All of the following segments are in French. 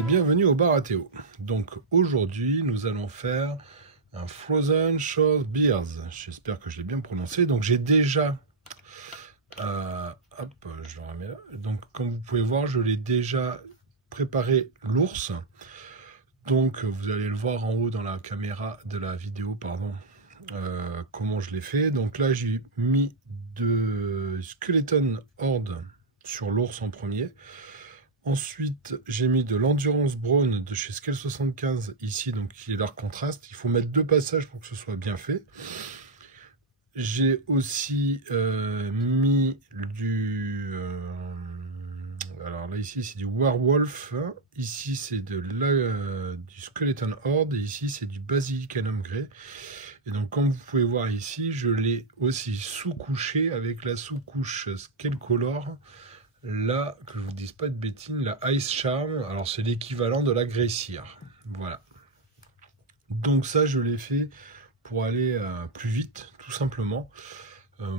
et bienvenue au bar à Théo. Donc aujourd'hui nous allons faire un Frozen Shore Beers. J'espère que je l'ai bien prononcé. Donc j'ai déjà... hop, je le remets là. Donc comme vous pouvez voir, je l'ai déjà préparé l'ours. Donc vous allez le voir en haut dans la caméra de la vidéo, pardon, comment je l'ai fait. Donc là j'ai mis de Skeleton Horde sur l'ours en premier. Ensuite, j'ai mis de l'Endurance Brown de chez Scale75 ici, donc qui est leur contraste. Il faut mettre 2 passages pour que ce soit bien fait. J'ai aussi mis du... alors là, ici, c'est du Werewolf. Hein. Ici, c'est du Skeleton Horde. Et ici, c'est du Basilic Grey. Et donc, comme vous pouvez voir ici, je l'ai aussi sous-couché avec la sous-couche Scale Color. Là, que je vous dise pas de bêtises, la Ice Charm, alors c'est l'équivalent de la Greyseer. Voilà. Donc ça, je l'ai fait pour aller plus vite, tout simplement,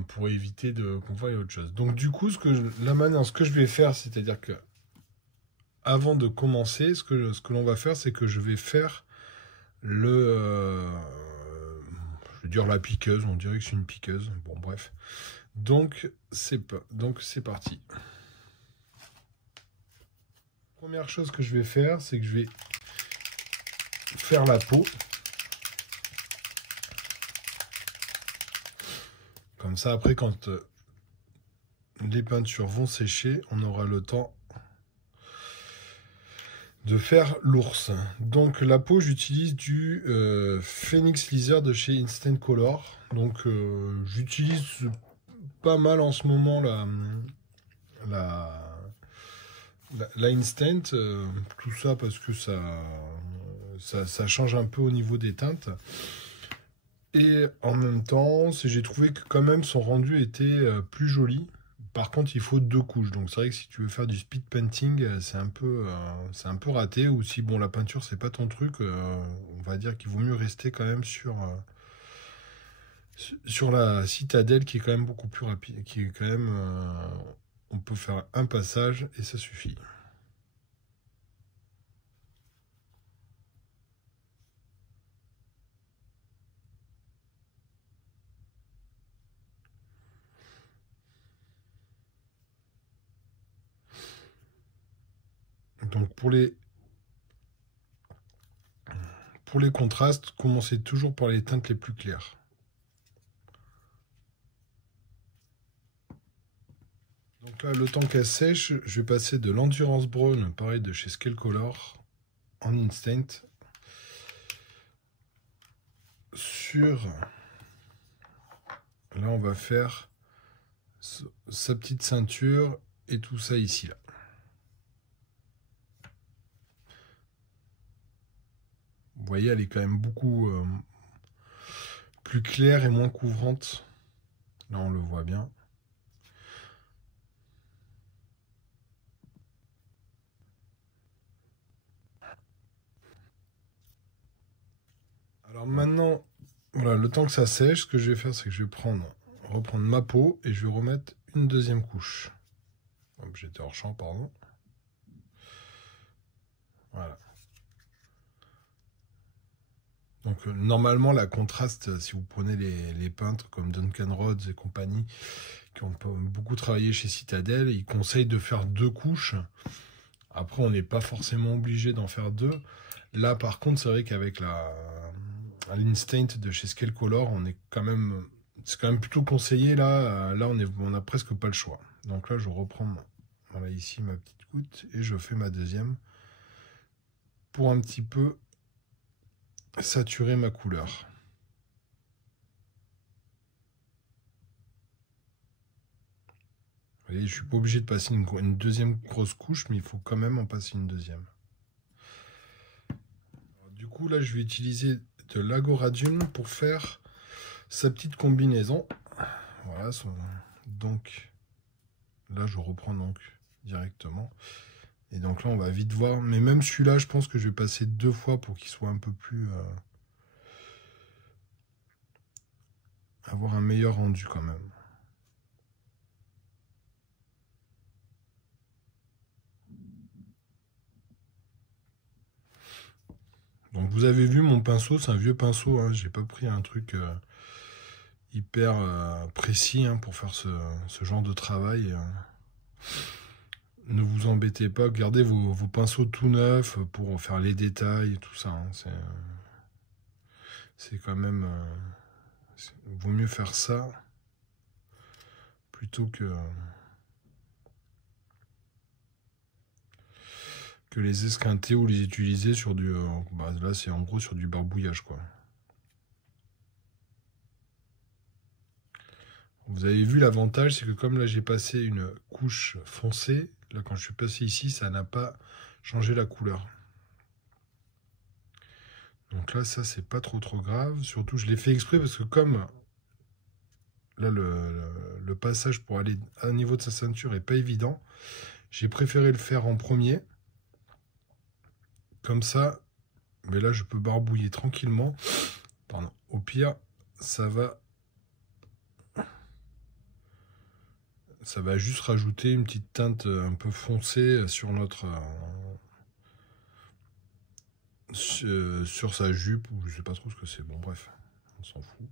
pour éviter qu'on voie autre chose. Donc du coup, ce que je vais faire, c'est-à-dire que avant de commencer, ce que l'on va faire, c'est que je vais faire je veux dire la piqueuse, on dirait que c'est une piqueuse. Bon, bref. Donc c'est parti. Première chose que je vais faire, c'est que je vais faire la peau. Comme ça, après, quand les peintures vont sécher, on aura le temps de faire l'ours. Donc la peau, j'utilise du Phoenix Lizard de chez Instant Color. Donc j'utilise pas mal en ce moment la Instant, tout ça parce que ça change un peu au niveau des teintes. Et en même temps, j'ai trouvé que quand même son rendu était plus joli. Par contre, il faut 2 couches. Donc c'est vrai que si tu veux faire du speed painting, c'est un peu raté. Ou si bon, la peinture c'est pas ton truc, on va dire qu'il vaut mieux rester quand même sur la citadelle qui est quand même beaucoup plus rapide, qui est quand même on peut faire un passage et ça suffit. Donc pour les contrastes, commencez toujours par les teintes les plus claires. Donc là, le temps qu'elle sèche, je vais passer de l'Endurance Brown, pareil de chez Scale Color, en Instant, sur... Là, on va faire sa petite ceinture et tout ça ici, là. Vous voyez, elle est quand même beaucoup plus claire et moins couvrante. Là, on le voit bien. Alors maintenant, voilà, le temps que ça sèche, ce que je vais faire, c'est que je vais reprendre ma peau et je vais remettre une deuxième couche. J'étais hors champ, pardon. Voilà. Donc normalement, la contraste, si vous prenez les peintres comme Duncan Rhodes et compagnie, qui ont beaucoup travaillé chez Citadel, ils conseillent de faire 2 couches. Après, on n'est pas forcément obligé d'en faire 2. Là, par contre, c'est vrai qu'avec l'Instant de chez Scale Color, c'est quand même plutôt conseillé. Là, on a presque pas le choix. Donc là, je reprends voilà, ici ma petite goutte et je fais ma deuxième pour un petit peu saturer ma couleur. Vous voyez, je suis pas obligé de passer une deuxième grosse couche, mais il faut quand même en passer une deuxième. Alors, du coup, là, je vais utiliser de l'Agoradium pour faire sa petite combinaison. Voilà, donc là, je reprends donc directement. Et donc là, on va vite voir. Mais même celui-là, je pense que je vais passer 2 fois pour qu'il soit un peu plus... avoir un meilleur rendu quand même. Donc vous avez vu mon pinceau, c'est un vieux pinceau, hein, j'ai pas pris un truc hyper précis hein, pour faire ce genre de travail. Ne vous embêtez pas, gardez vos pinceaux tout neufs pour faire les détails et tout ça. Hein, c'est quand même... vaut mieux faire ça plutôt que les esquinter ou les utiliser sur du... bah là, c'est en gros sur du barbouillage, quoi. Vous avez vu l'avantage, c'est que comme là, j'ai passé une couche foncée, là, quand je suis passé ici, ça n'a pas changé la couleur. Donc là, ça, c'est pas trop grave. Surtout, je l'ai fait exprès parce que comme... Là, le passage pour aller à niveau de sa ceinture est pas évident. J'ai préféré le faire en premier. Comme ça, mais là, je peux barbouiller tranquillement. Pardon. Au pire, ça va juste rajouter une petite teinte un peu foncée sur notre... sur sa jupe, ou je sais pas trop ce que c'est. Bon, bref, on s'en fout.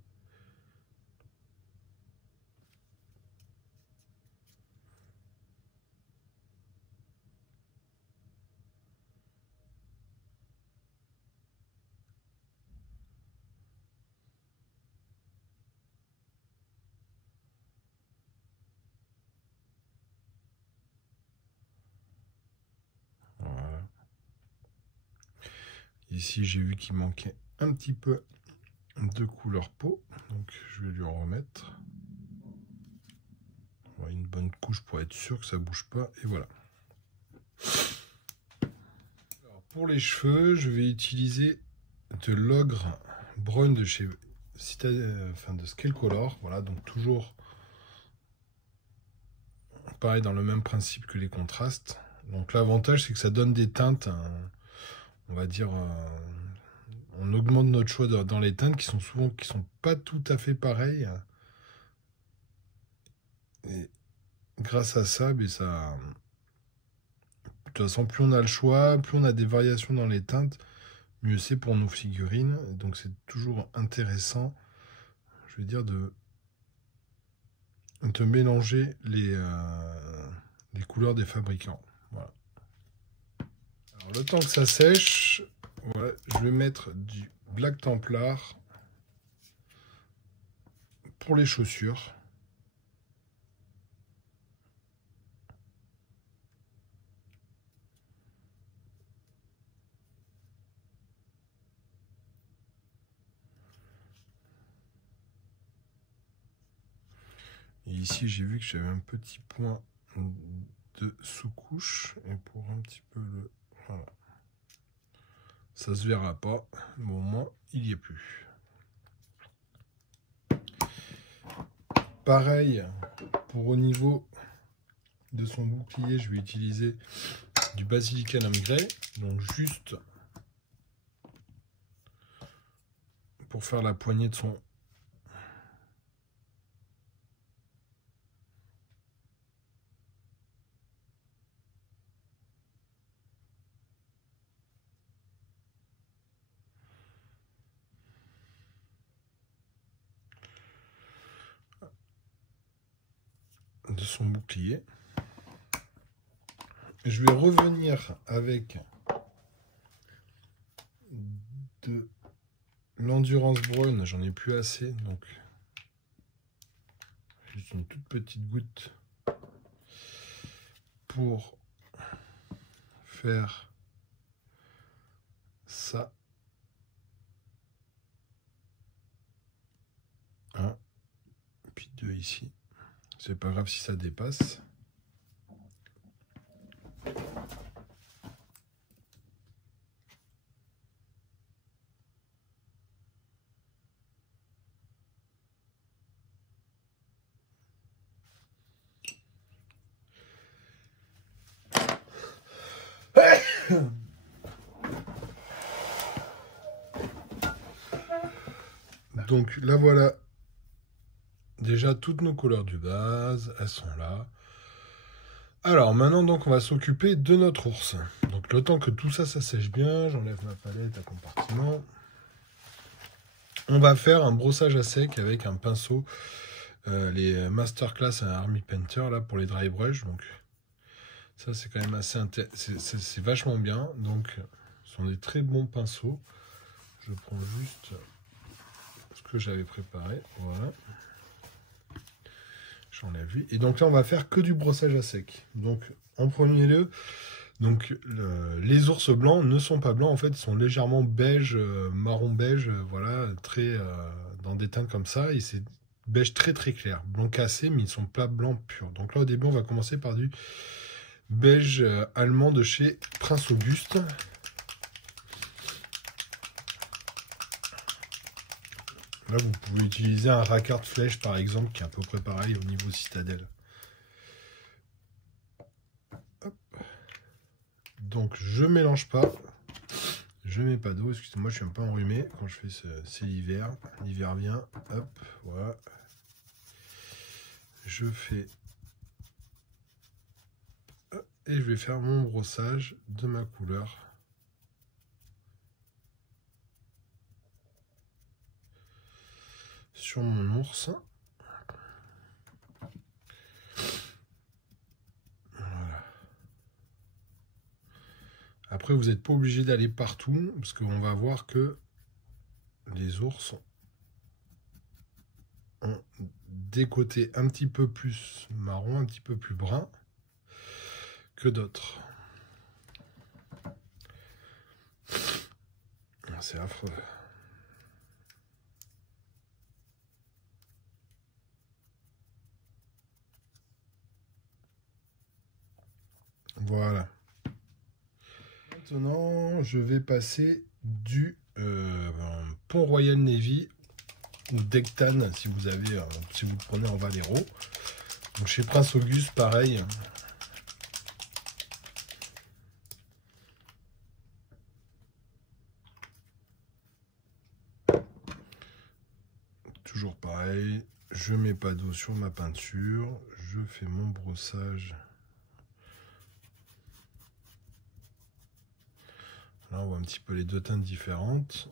Voilà. Ici, j'ai vu qu'il manquait un petit peu de couleur peau, donc je vais lui en remettre. Une bonne couche pour être sûr que ça bouge pas, et voilà. Alors, pour les cheveux, je vais utiliser de l'ogre brun de chez de Scale Color, voilà, donc toujours pareil dans le même principe que les contrastes. Donc l'avantage c'est que ça donne des teintes, on va dire, on augmente notre choix dans les teintes qui sont pas tout à fait pareilles. Et grâce à ça, mais ça, de toute façon, plus on a le choix, plus on a des variations dans les teintes, mieux c'est pour nos figurines. Donc c'est toujours intéressant, je veux dire, de mélanger les couleurs des fabricants. Voilà. Alors, le temps que ça sèche, voilà, je vais mettre du Black Templar pour les chaussures. Et ici, j'ai vu que j'avais un petit point de sous-couche. Et pour un petit peu le... Voilà. Ça se verra pas. Bon, au moins, il n'y est plus. Pareil, pour au niveau de son bouclier, je vais utiliser du Basilicanum Grey. Donc juste pour faire la poignée de son... de son bouclier. Je vais revenir avec de l'Endurance Brown, j'en ai plus assez, donc juste une toute petite goutte pour faire ça. Un, puis deux ici. C'est pas grave si ça dépasse. Donc là voilà, déjà toutes nos couleurs du base, elles sont là. Alors maintenant donc on va s'occuper de notre ours. Donc le temps que tout ça sèche bien, j'enlève ma palette à compartiment. On va faire un brossage à sec avec un pinceau, les masterclass à Army Painter là pour les dry brush. Donc ça c'est quand même assez c'est vachement bien. Donc ce sont des très bons pinceaux. Je prends juste ce que j'avais préparé. Voilà. J'enlève lui. Et donc là on va faire que du brossage à sec. Donc en premier lieu, donc les ours blancs ne sont pas blancs, en fait ils sont légèrement beige, marron beige, voilà, très dans des teintes comme ça, et c'est beige très très clair, blanc cassé, mais ils sont pas blancs purs. Donc là au début on va commencer par du beige allemand de chez Prince Auguste. Là vous pouvez utiliser un racquard flèche par exemple, qui est à peu près pareil au niveau citadelle. Hop. Donc je mélange pas. Je mets pas d'eau, excusez-moi, je suis un peu enrhumé quand je fais c'est l'hiver. L'hiver vient, hop, voilà. Je fais et je vais faire mon brossage de ma couleur sur mon ours. Voilà. Après, vous n'êtes pas obligé d'aller partout parce qu'on va voir que les ours ont des côtés un petit peu plus marron, un petit peu plus brun que d'autres. C'est affreux. Voilà. Maintenant, je vais passer du Pont-Royal Navy ou Dectane si vous avez, si vous le prenez en Valero. Donc chez Prince Auguste, pareil. Toujours pareil. Je mets pas d'eau sur ma peinture. Je fais mon brossage. Là, on voit un petit peu les deux teintes différentes.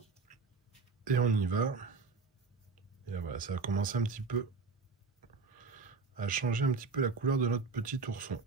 Et on y va. Et là, voilà, ça va commencer un petit peu à changer un petit peu la couleur de notre petit ourson.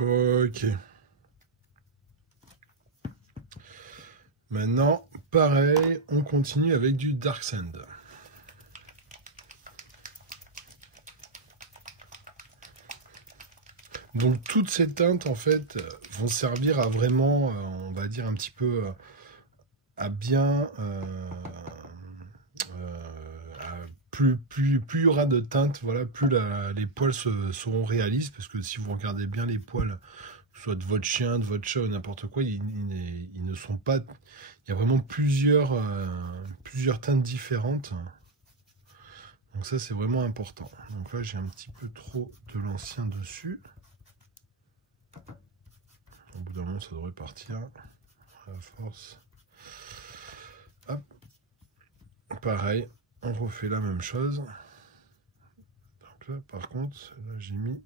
Ok. Maintenant, pareil, on continue avec du Dark Sand. Donc toutes ces teintes en fait vont servir à vraiment, on va dire un petit peu à bien, plus il y aura de teintes, voilà, plus les poils seront réalistes, parce que si vous regardez bien les poils, soit de votre chien, de votre chat ou n'importe quoi, ils ne sont pas, il y a vraiment plusieurs teintes différentes. Donc ça c'est vraiment important. Donc là j'ai un petit peu trop de l'ancien dessus. Au bout d'un moment, ça devrait partir à la force. Hop. Pareil, on refait la même chose. Donc là, par contre, là, j'ai mis...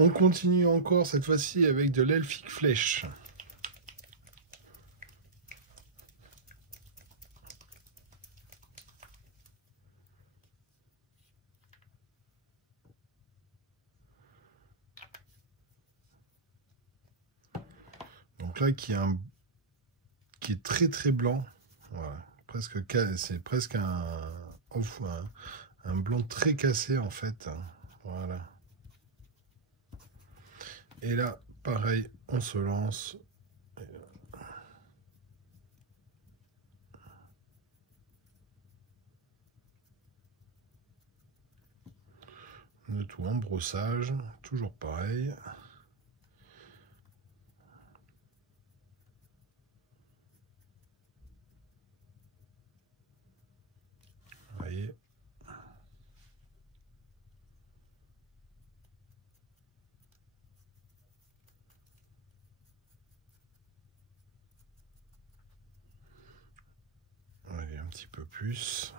On continue encore cette fois-ci avec de l'elfique flèche. Donc là qui est très très blanc. Voilà. C'est presque un blanc très cassé en fait. Voilà. Et là, pareil, on se lance. Le tout en brossage, toujours pareil. Vous voyez. Allez, un petit peu plus.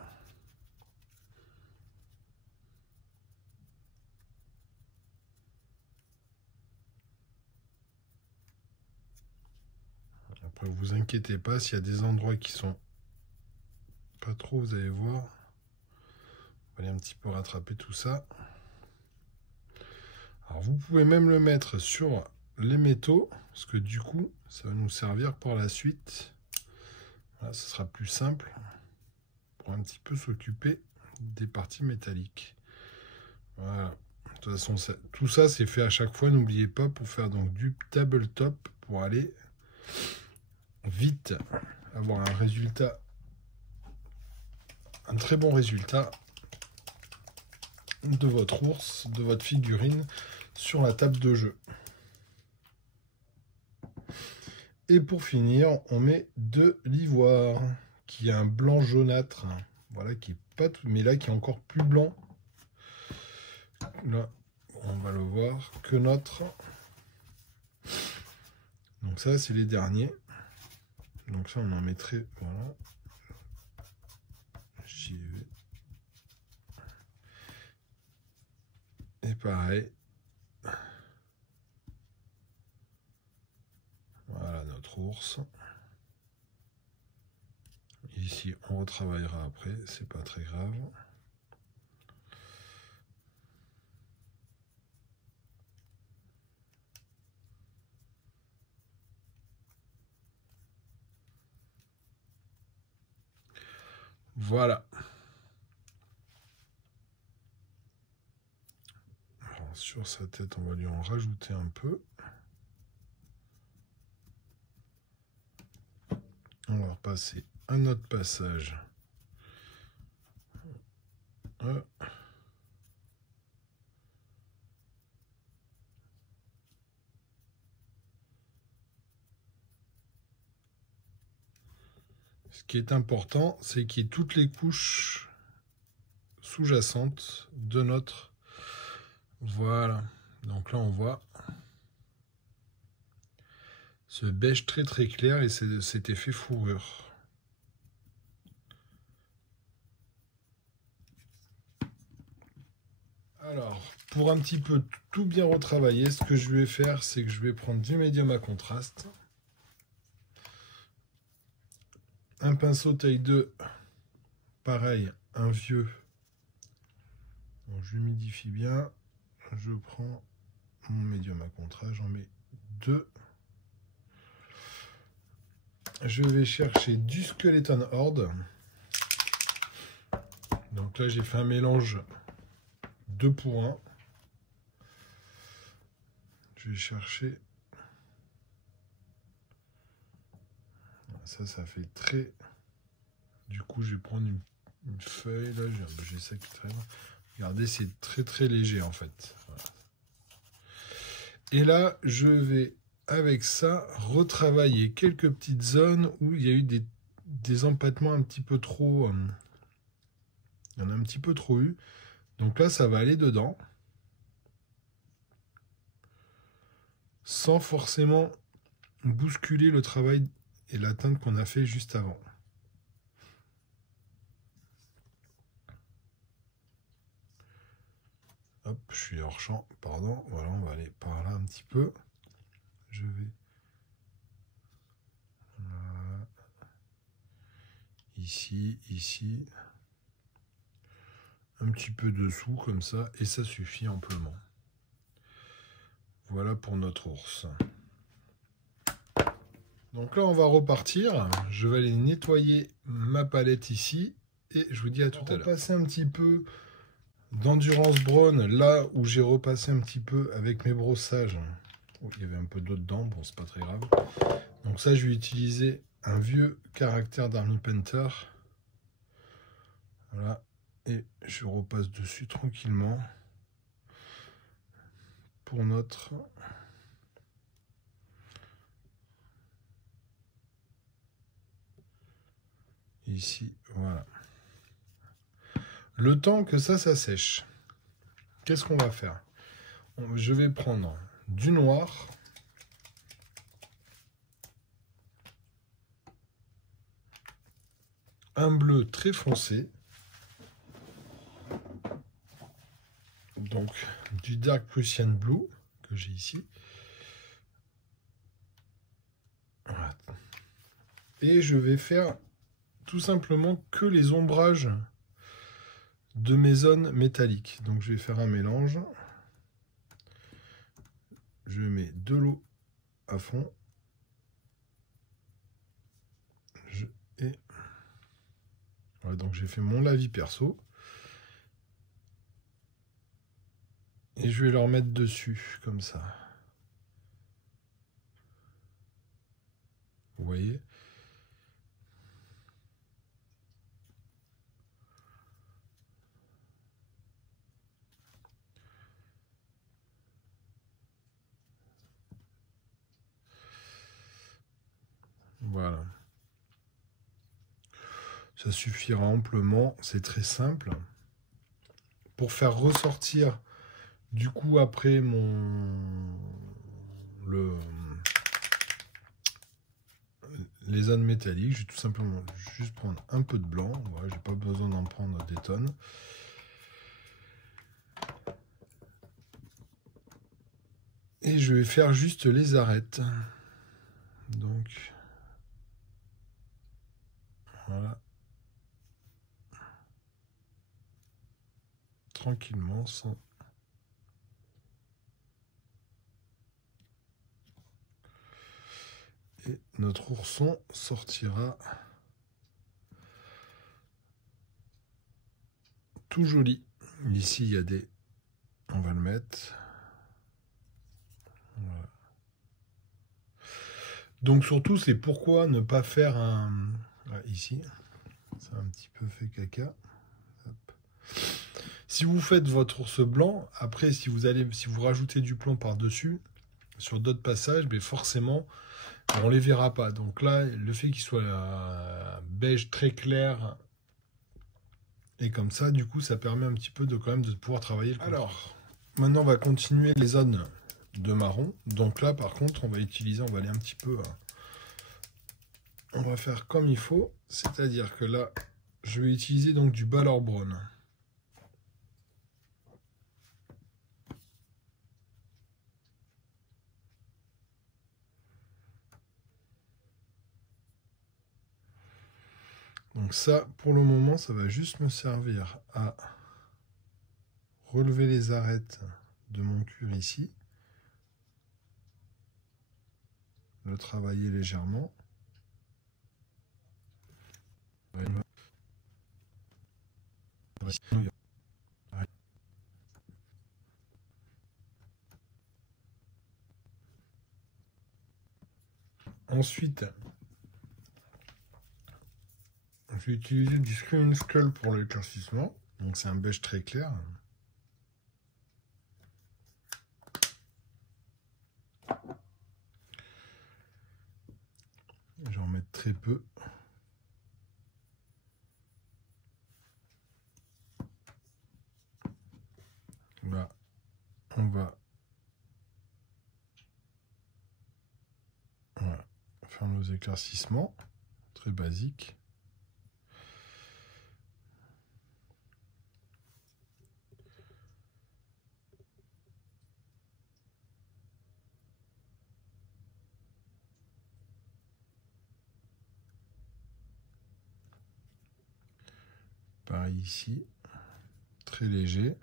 Après, vous inquiétez pas, s'il y a des endroits qui sont pas trop, vous allez voir. On va aller un petit peu rattraper tout ça. Alors, vous pouvez même le mettre sur les métaux, parce que du coup, ça va nous servir pour la suite. Voilà, ce sera plus simple pour un petit peu s'occuper des parties métalliques. Voilà. De toute façon, tout ça, c'est fait à chaque fois. N'oubliez pas, pour faire donc du tabletop, pour aller vite, avoir un résultat, un très bon résultat de votre ours, de votre figurine sur la table de jeu. Et pour finir, on met de l'ivoire, qui est un blanc jaunâtre, voilà, qui est pas tout, mais là qui est encore plus blanc. Là, on va le voir que notre. Donc ça, c'est les derniers. Donc ça, on en mettrait, voilà. J'y vais. Et pareil. Voilà notre ours. Ici, on retravaillera après, c'est pas très grave. Voilà. Alors, sur sa tête, on va lui en rajouter un peu. On va repasser un autre passage. Ce qui est important, c'est qu'il y ait toutes les couches sous-jacentes de notre. Voilà. Donc là, on voit ce beige très très clair et cet effet fourrure. Alors, pour un petit peu tout bien retravailler, ce que je vais faire, c'est que je vais prendre du médium à contraste. Un pinceau taille 2, pareil, un vieux. Donc, j'humidifie bien. Je prends mon médium à contraste, j'en mets 2. Je vais chercher du Skeleton Horde. Donc là, j'ai fait un mélange 2 pour 1. Je vais chercher. Ça fait très. Du coup, je vais prendre une feuille. Là, j'ai ça qui traîne. Regardez, c'est très très léger en fait. Voilà. Et là, je vais avec ça retravailler quelques petites zones où il y a eu des empattements un petit peu trop. Il y en a un petit peu trop eu. Donc là, ça va aller dedans. Sans forcément bousculer le travail et la teinte qu'on a fait juste avant. Hop, je suis hors champ, pardon. Voilà, on va aller par là un petit peu. Je vais... Voilà. Ici, ici. Un petit peu dessous, comme ça, et ça suffit amplement. Voilà pour notre ours. Donc là, on va repartir. Je vais aller nettoyer ma palette ici. Et je vous dis à tout à l'heure. Passer un petit peu d'Endurance Brown, là où j'ai repassé un petit peu avec mes brossages. Oh, il y avait un peu d'eau dedans, bon, c'est pas très grave. Donc ça, je vais utiliser un vieux caractère d'Army Painter. Voilà. Et je repasse dessus tranquillement. Pour notre... Ici, voilà. Le temps que ça sèche, qu'est-ce qu'on va faire? Je vais prendre du noir, un bleu très foncé, donc du Dark Prussian Blue que j'ai ici. Voilà. Et je vais faire tout simplement que les ombrages de mes zones métalliques. Donc je vais faire un mélange. Je mets de l'eau à fond. Voilà, donc j'ai fait mon lavis perso. Et je vais leur mettre dessus, comme ça. Vous voyez ? Voilà. Ça suffira amplement, c'est très simple. Pour faire ressortir, du coup, après les zones métalliques, je vais tout simplement juste prendre un peu de blanc. Voilà, j'ai pas besoin d'en prendre des tonnes. Et je vais faire juste les arêtes. Donc, voilà. Tranquillement, sans... Et notre ourson sortira tout joli. Ici, il y a des... On va le mettre. Voilà. Donc surtout, c'est pourquoi ne pas faire un... Voilà, ici, ça a un petit peu fait caca. Hop. Si vous faites votre ours blanc, après, si vous rajoutez du plomb par-dessus, sur d'autres passages, mais forcément, on les verra pas. Donc là, le fait qu'il soit beige très clair et comme ça, du coup, ça permet un petit peu de quand même de pouvoir travailler le contraste. Alors, maintenant, on va continuer les zones de marron. Donc là, par contre, on va aller un petit peu... on va faire comme il faut. C'est-à-dire que là, je vais utiliser donc du Balor Brown. Donc ça, pour le moment, ça va juste me servir à relever les arêtes de mon cuir ici. Le travailler légèrement. Ensuite, je vais utiliser du Screaming Skull pour l'éclaircissement. Donc c'est un beige très clair. Je vais en mettre très peu. Là, on va voilà, faire nos éclaircissements. Très basique. Pareil ici, très léger.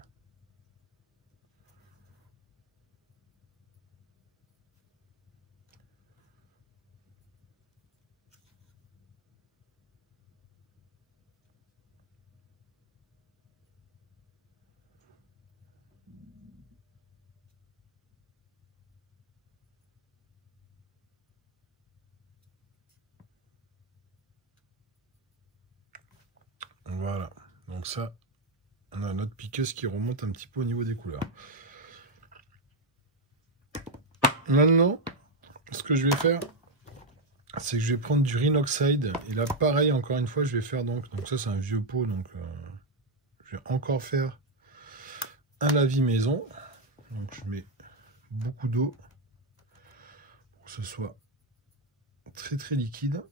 Voilà, donc ça, on a notre piqueuse qui remonte un petit peu au niveau des couleurs. Maintenant, ce que je vais faire, c'est que je vais prendre du Rhinoxide. Et là, pareil, encore une fois, je vais faire donc ça, c'est un vieux pot, donc je vais encore faire un lavis maison. Donc je mets beaucoup d'eau pour que ce soit très très liquide.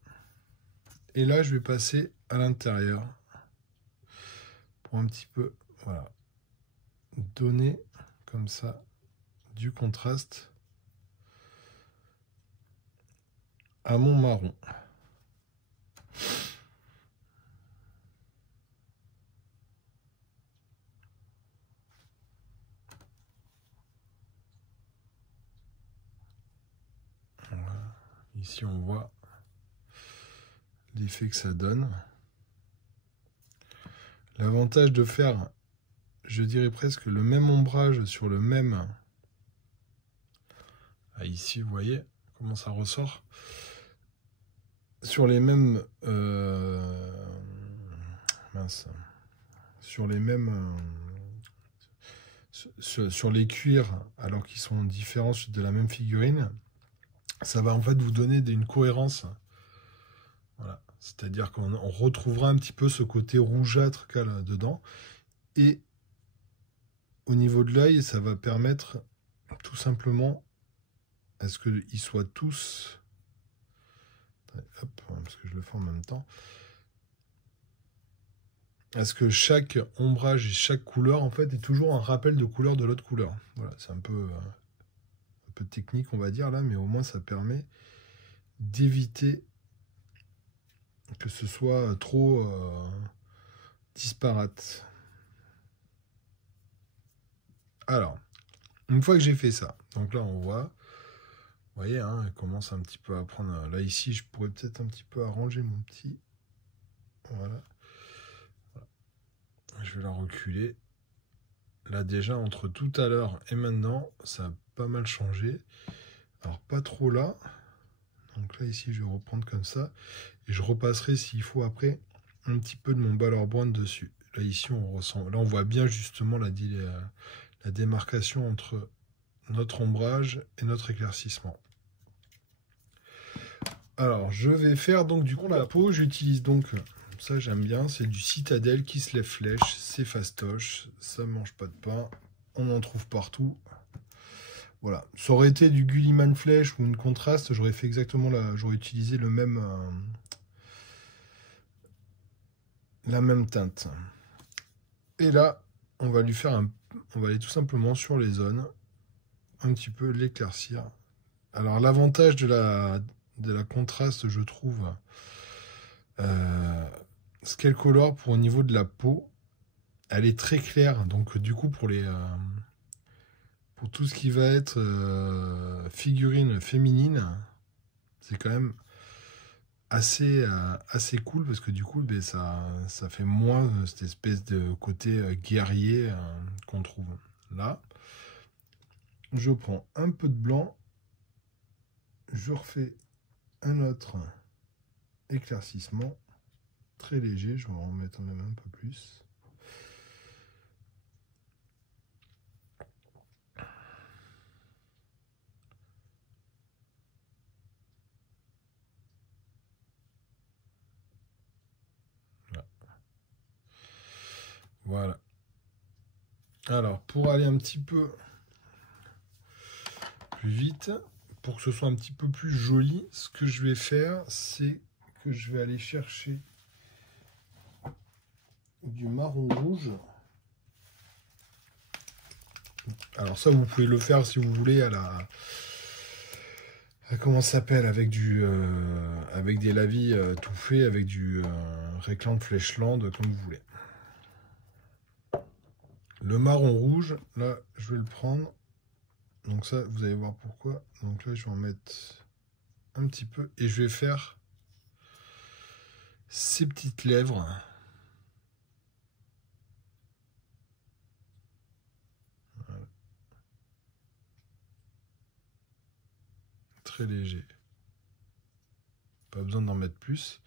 Et là, je vais passer à l'intérieur pour un petit peu, voilà, donner comme ça du contraste à mon marron. Voilà. Ici, on voit l'effet que ça donne. L'avantage de faire, je dirais presque le même ombrage sur le même... Ah, ici, vous voyez comment ça ressort. Sur les mêmes... mince. Sur les mêmes... sur les cuirs, alors qu'ils sont différents de la même figurine, ça va en fait vous donner une cohérence. Voilà. C'est-à-dire qu'on retrouvera un petit peu ce côté rougeâtre qu'il y a dedans. Et au niveau de l'œil, ça va permettre tout simplement à ce qu'ils soient tous... Hop, parce que je le fais en même temps. À ce que chaque ombrage et chaque couleur, en fait, est toujours un rappel de couleur de l'autre couleur. Voilà, c'est un peu technique, on va dire, là, mais au moins, ça permet d'éviter que ce soit trop disparate. Alors, une fois que j'ai fait ça, donc là, on voit... Vous voyez, hein, elle commence un petit peu à prendre... Là, ici, je pourrais peut-être un petit peu arranger mon petit... Voilà. Je vais la reculer. Là, déjà, entre tout à l'heure et maintenant, ça a pas mal changé. Alors, pas trop là. Donc là, ici, je vais reprendre comme ça. Et je repasserai, s'il faut, après, un petit peu de mon Balor Brown dessus. Là, ici, on ressent... Là, on voit bien, justement, la démarcation entre notre ombrage et notre éclaircissement. Alors, je vais faire donc du coup la peau. J'utilise donc, ça j'aime bien, c'est du Citadel qui se lève flèche, c'est fastoche, ça mange pas de pain, on en trouve partout. Voilà, ça aurait été du Gulliman flèche ou une contraste, j'aurais fait exactement j'aurais utilisé la même teinte. Et là, on va lui faire on va aller tout simplement sur les zones, un petit peu l'éclaircir. Alors l'avantage de la contraste, je trouve, Scale Color pour au niveau de la peau, elle est très claire. Donc du coup pour tout ce qui va être figurine féminine, c'est quand même assez cool parce que du coup ça fait moins cette espèce de côté guerrier qu'on trouve là. Je prends un peu de blanc, je refais un autre éclaircissement très léger, je vais en remettre même un peu plus. Voilà. Alors, pour aller un petit peu plus vite, pour que ce soit un petit peu plus joli, ce que je vais faire, c'est que je vais aller chercher du marron rouge. Alors ça, vous pouvez le faire si vous voulez comment ça s'appelle, avec des lavis tout faits, avec du Recland Fleshland, comme vous voulez. Le marron rouge, là, je vais le prendre. Donc ça, vous allez voir pourquoi. Donc là, je vais en mettre un petit peu. Et je vais faire ces petites lèvres. Voilà. Très léger. Pas besoin d'en mettre plus.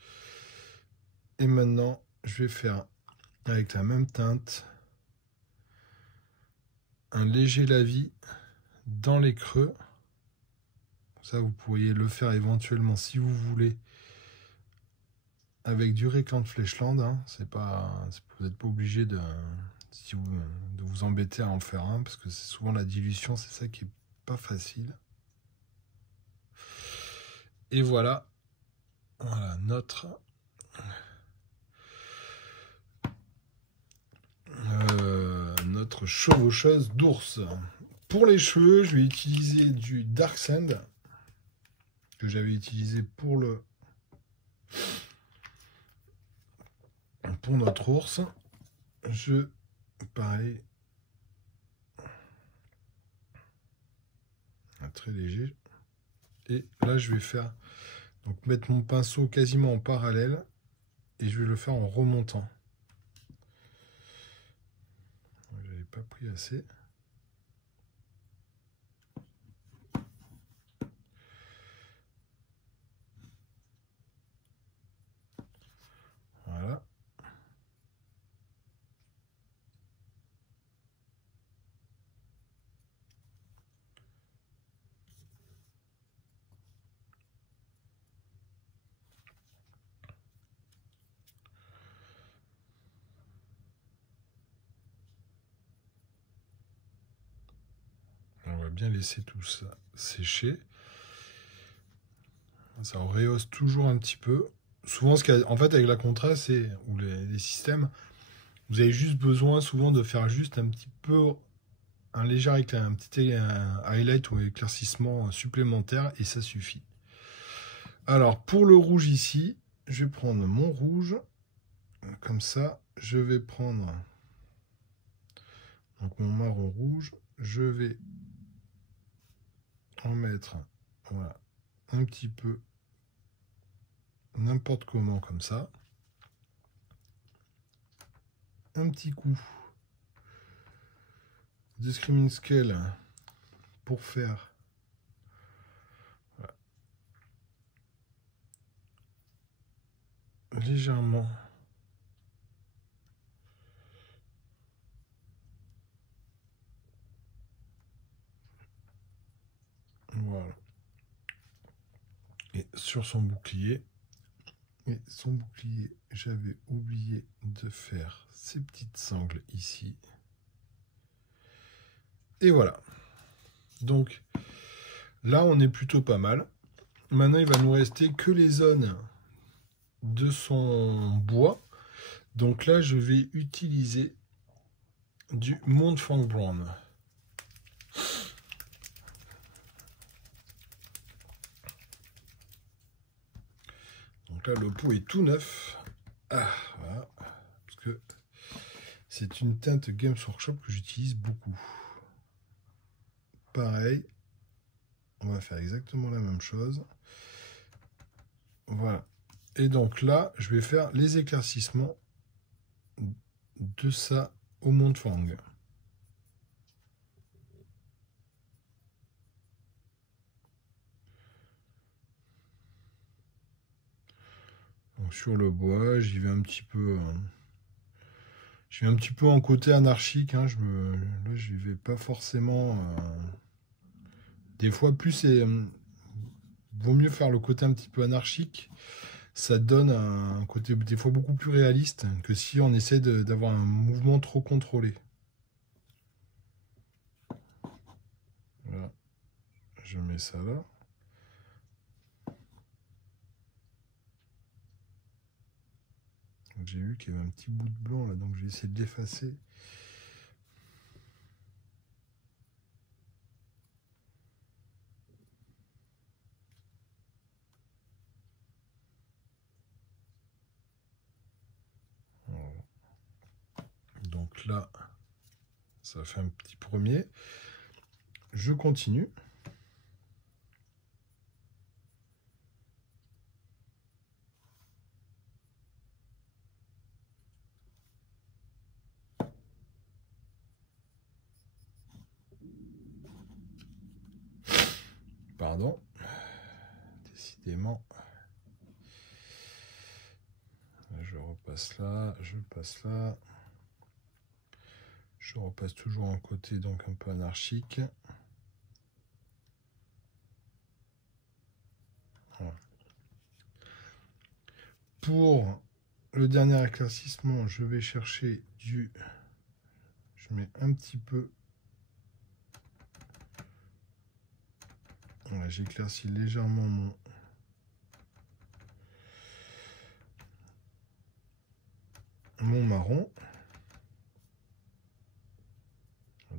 Et maintenant, je vais faire, avec la même teinte, un léger lavis dans les creux. Ça, vous pourriez le faire éventuellement si vous voulez avec du Réclan de Fleshland. Hein. Vous n'êtes pas obligé de vous embêter à en faire un parce que c'est souvent la dilution, c'est ça qui est pas facile. Et voilà notre chevaucheuse d'ours. Pour les cheveux, je vais utiliser du Dark Sand que j'avais utilisé pour notre ours. Pareil, très léger. Et là, je vais mettre mon pinceau quasiment en parallèle et je vais le faire en remontant. J'avais pas pris assez. Voilà. On va bien laisser tout ça sécher. Ça rehausse toujours un petit peu. Souvent, en fait, avec la contraste ou les systèmes, vous avez juste besoin souvent de faire juste un petit peu, un léger un petit highlight ou éclaircissement supplémentaire et ça suffit. Alors, pour le rouge ici, je vais prendre mon rouge. Comme ça, je vais prendre donc mon marron rouge. Je vais en mettre voilà, un petit peu n'importe comment comme ça. Un petit coup de Screaming Scale pour faire voilà, légèrement voilà et sur son bouclier. Et son bouclier, j'avais oublié de faire ces petites sangles ici. Et voilà. Donc là, on est plutôt pas mal. Maintenant, il va nous rester que les zones de son bois. Donc là, je vais utiliser du Montfang Brown. Donc là, le pot est tout neuf. Ah, voilà. Parce que c'est une teinte Games Workshop que j'utilise beaucoup. Pareil, on va faire exactement la même chose. Voilà. Et donc là, je vais faire les éclaircissements de ça au Montfang. Donc sur le bois, j'y vais un petit peu. Je vais un petit peu en côté anarchique. Hein, là, je vais pas forcément. Des fois, vaut mieux faire le côté un petit peu anarchique. Ça donne un côté des fois beaucoup plus réaliste que si on essaie d'avoir un mouvement trop contrôlé. Voilà. Je mets ça là. J'ai vu qu'il y avait un petit bout de blanc là, donc je vais essayer de l'effacer. Voilà. Donc là, ça fait un petit premier. Je continue. Pardon. Décidément. Je repasse là, je passe là. Je repasse toujours en côté, donc un peu anarchique. Voilà. Pour le dernier éclaircissement, je vais chercher du... Je mets un petit peu... Voilà, j'éclaircis légèrement mon marron.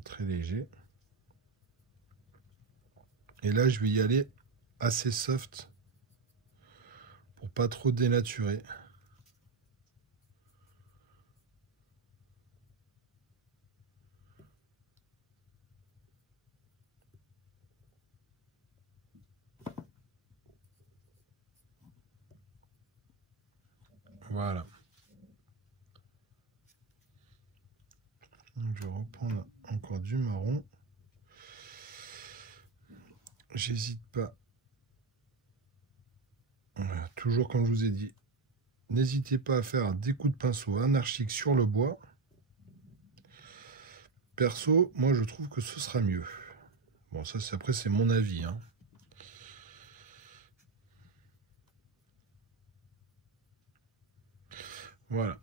Très léger. Et là, je vais y aller assez soft pour pas trop dénaturer. Voilà. Donc, je vais reprendre encore du marron. J'hésite pas. Voilà, toujours comme je vous ai dit, n'hésitez pas à faire des coups de pinceau anarchiques sur le bois. Perso, moi je trouve que ce sera mieux. Bon, ça après c'est mon avis, hein. Voilà.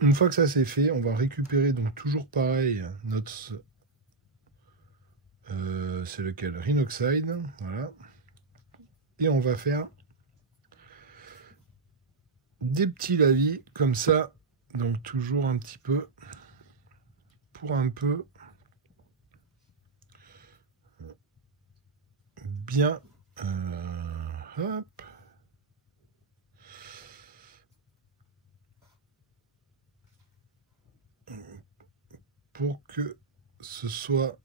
Une fois que ça c'est fait, on va récupérer donc toujours pareil notre... c'est lequel? Rhinoxide. Voilà. Et on va faire des petits lavis comme ça. Donc toujours un petit peu pour un peu bien... hop. Pour que ce soit...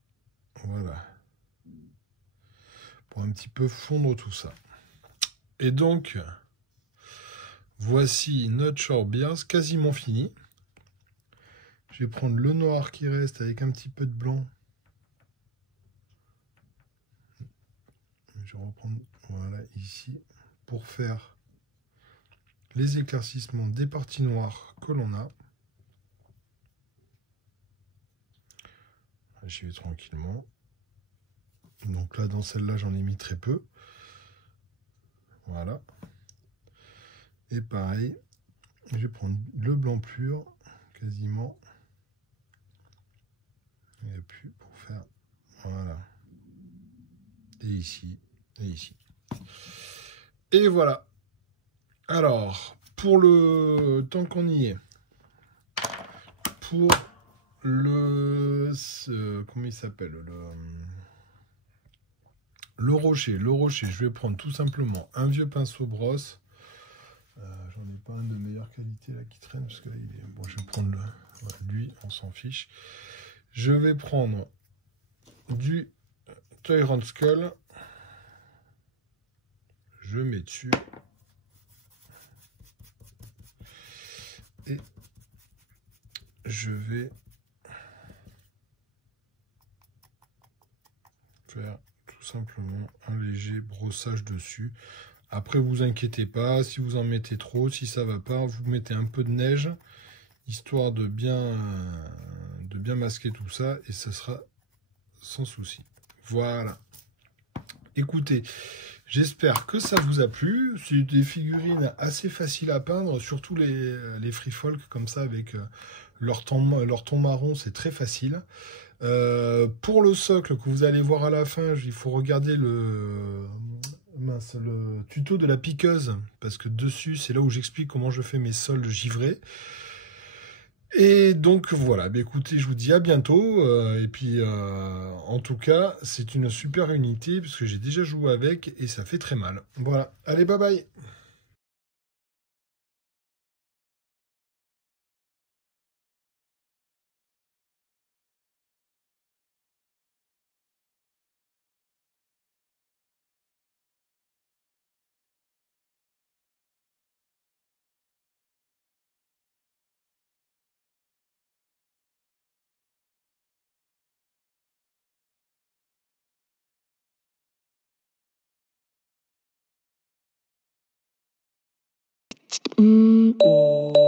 Voilà. Pour un petit peu fondre tout ça. Et donc, voici notre Shortbeard quasiment fini. Je vais prendre le noir qui reste avec un petit peu de blanc. Je vais reprendre, voilà, ici, pour faire les éclaircissements des parties noires que l'on a. J'y vais tranquillement. Donc là, dans celle-là, j'en ai mis très peu. Voilà. Et pareil, je vais prendre le blanc pur, quasiment. Il n'y a plus pour faire... Voilà. Et ici, et ici. Et voilà. Alors, pour le temps qu'on y est, pour comment il s'appelle, le rocher, je vais prendre tout simplement un vieux pinceau brosse. J'en ai pas un de meilleure qualité là qui traîne parce que là il est... Bon, je vais prendre lui, on s'en fiche. Je vais prendre du Tyrant Skull. Je mets dessus. Et je vais faire tout simplement un léger brossage dessus. Après, vous inquiétez pas, si vous en mettez trop, si ça va pas, vous mettez un peu de neige, histoire de bien masquer tout ça, et ça sera sans souci. Voilà. Écoutez, j'espère que ça vous a plu. C'est des figurines assez faciles à peindre, surtout les free folk comme ça avec leur ton marron, c'est très facile. Pour le socle que vous allez voir à la fin, il faut regarder le tuto de la piqueuse, parce que dessus, c'est là où j'explique comment je fais mes sols givrés. Et donc voilà, bah écoutez, je vous dis à bientôt. Et puis en tout cas, c'est une super unité, parce que j'ai déjà joué avec et ça fait très mal. Voilà, allez, bye bye. Oh.